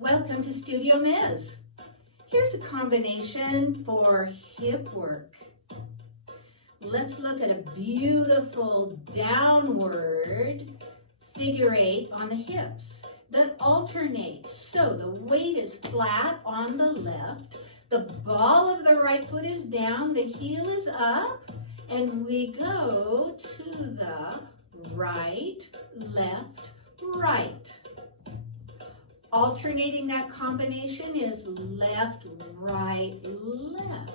Welcome to Studio Mes. Here's a combination for hip work. Let's look at a beautiful downward figure eight on the hips that alternates. So the weight is flat on the left, the ball of the right foot is down, the heel is up, and we go to the right, left, right. Alternating that combination is left, right, left.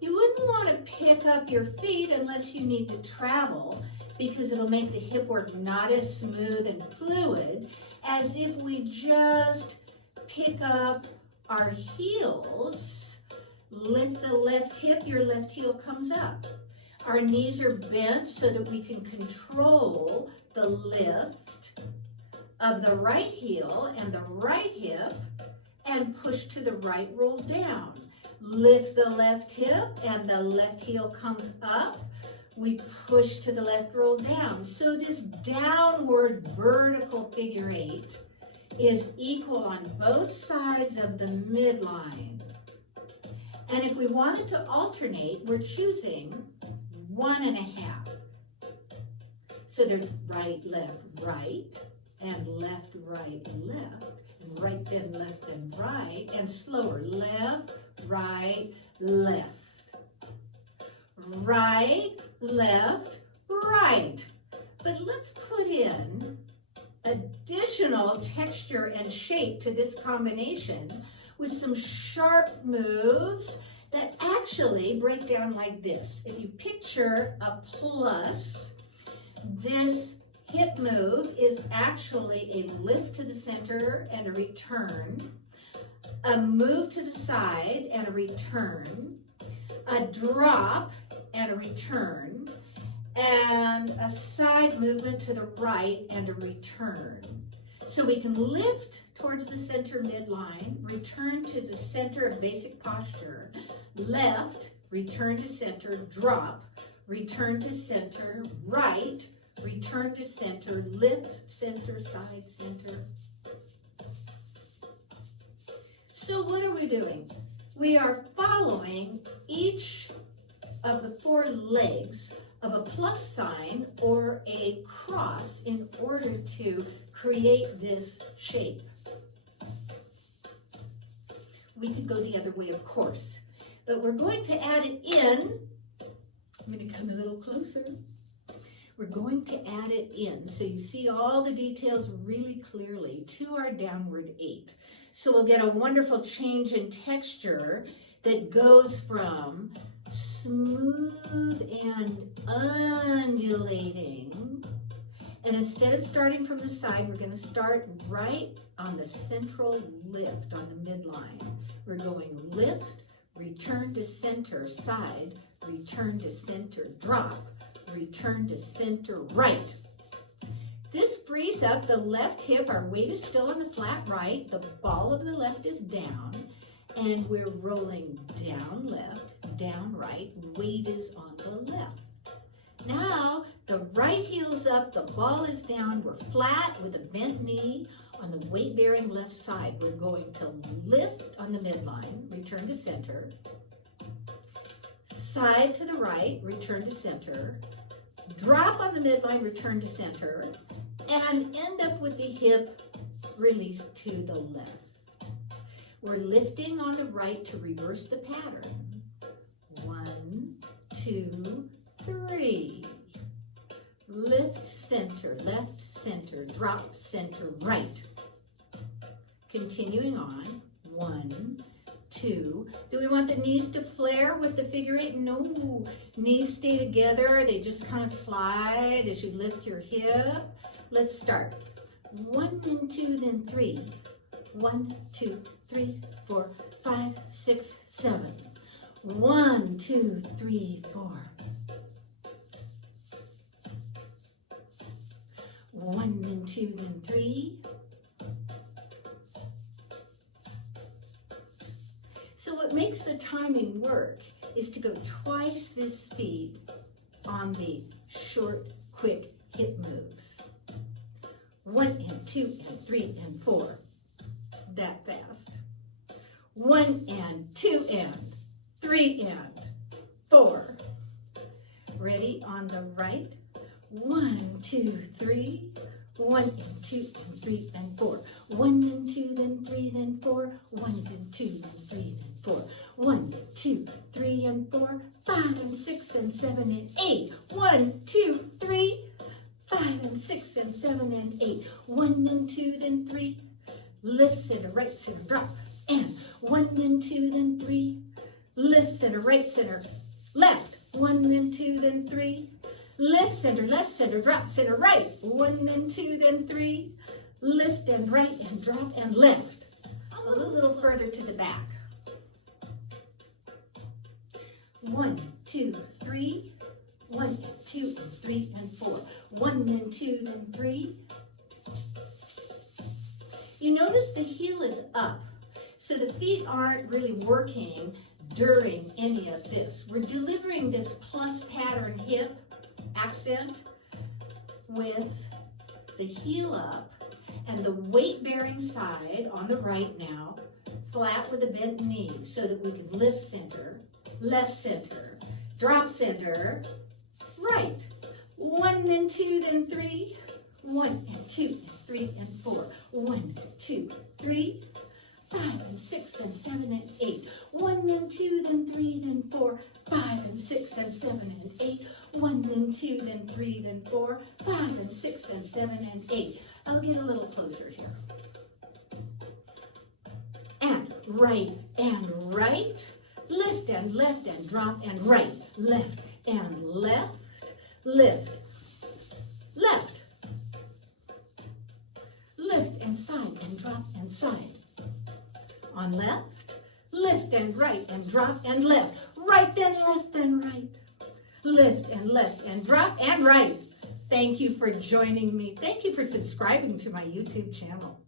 You wouldn't want to pick up your feet unless you need to travel because it'll make the hip work not as smooth and fluid as if we just pick up our heels, lift the left hip, your left heel comes up. Our knees are bent so that we can control the lift of the right heel and the right hip and push to the right, roll down. Lift the left hip and the left heel comes up. We push to the left, roll down. So this downward vertical figure eight is equal on both sides of the midline. And if we wanted to alternate, we're choosing 1.5. So there's right, left, right, and left, right, left, and right, then left, then right, and slower, left, right, left. Right, left, right. But let's put in additional texture and shape to this combination with some sharp moves that actually break down like this. If you picture a plus, this hip move is actually a lift to the center and a return, a move to the side and a return, a drop and a return, and a side movement to the right and a return. So we can lift towards the center midline, return to the center of basic posture, left, return to center, drop, return to center, right, return to center, lift, center, side, center. So what are we doing? We are following each of the 4 legs of a plus sign or a cross in order to create this shape. We could go the other way, of course, but we're going to add it in. I'm going to come a little closer. We're going to add it in so you see all the details really clearly to our downward 8. So we'll get a wonderful change in texture that goes from smooth and undulating. And instead of starting from the side, we're going to start right on the central lift on the midline. We're going lift, return to center, side, return to center, drop, return to center, right. This frees up the left hip. Our weight is still on the flat right. The ball of the left is down, and we're rolling down left, down right. Weight is on the left. Now, the right heel's up, the ball is down. We're flat with a bent knee on the weight-bearing left side. We're going to lift on the midline, return to center, side to the right, return to center, drop on the midline, return to center, and end up with the hip released to the left. We're lifting on the right to reverse the pattern. 1, 2, 3. Lift, center, left, center, drop, center, right. Continuing on. 1, 2. Do we want the knees to flare with the figure eight? No. Knees stay together. They just kind of slide as you lift your hip. Let's start. 1 and 2, then 3. 1, 2, 3, 4, 5, 6, 7. 1, 2, 3, 4. 1 and 2, then 3. So what makes the timing work is to go twice this speed on the short, quick hip moves. 1 and 2 and 3 and 4. 1, 2, 3. 1 and 2 and 3 and 4. 1 and 2, then 3, then 4. 1 and 2, then 3, then 4. 1, 2, 3 and 4. 5 and 6 and 7 and 8. 1, 2, 3. 5 and 6 and 7 and 8. 1 and 2, then 3. Lift, center, right, center, drop. And 1 and 2, then 3. Lift, center, right, center, left. 1 and 2, then 3. Lift, center, left, center, drop, center, right. 1 and 2, then 3. Lift and right and drop and left. A little further to the back. 1, 2, 3. 1 and 2 and 3 and 4. 1 and 2, then 3. You notice the heel is up, so the feet aren't really working during any of this. We're delivering this plus pattern hip accent with the heel up and the weight-bearing side on the right now, flat with a bent knee, so that we can lift center, left center, drop center, right. 1 and 2, then 3. 1 and 2 and 3 and 4. 1, 2, 3. 5 and 6 and 7 and 8. 1 and 2, then 3, then 4. 5 and 6 and 7 and 8. 1 and 2, then 3, then 4. 5 and 6 and 7 and 8. I'll get a little closer here. And right and right. Lift and left and drop and right. Left and left. Lift. Left. Lift and side and drop and side. On left, lift and right and drop and left. Right then left and right. Lift and left and drop and right. Thank you for joining me. Thank you for subscribing to my YouTube channel.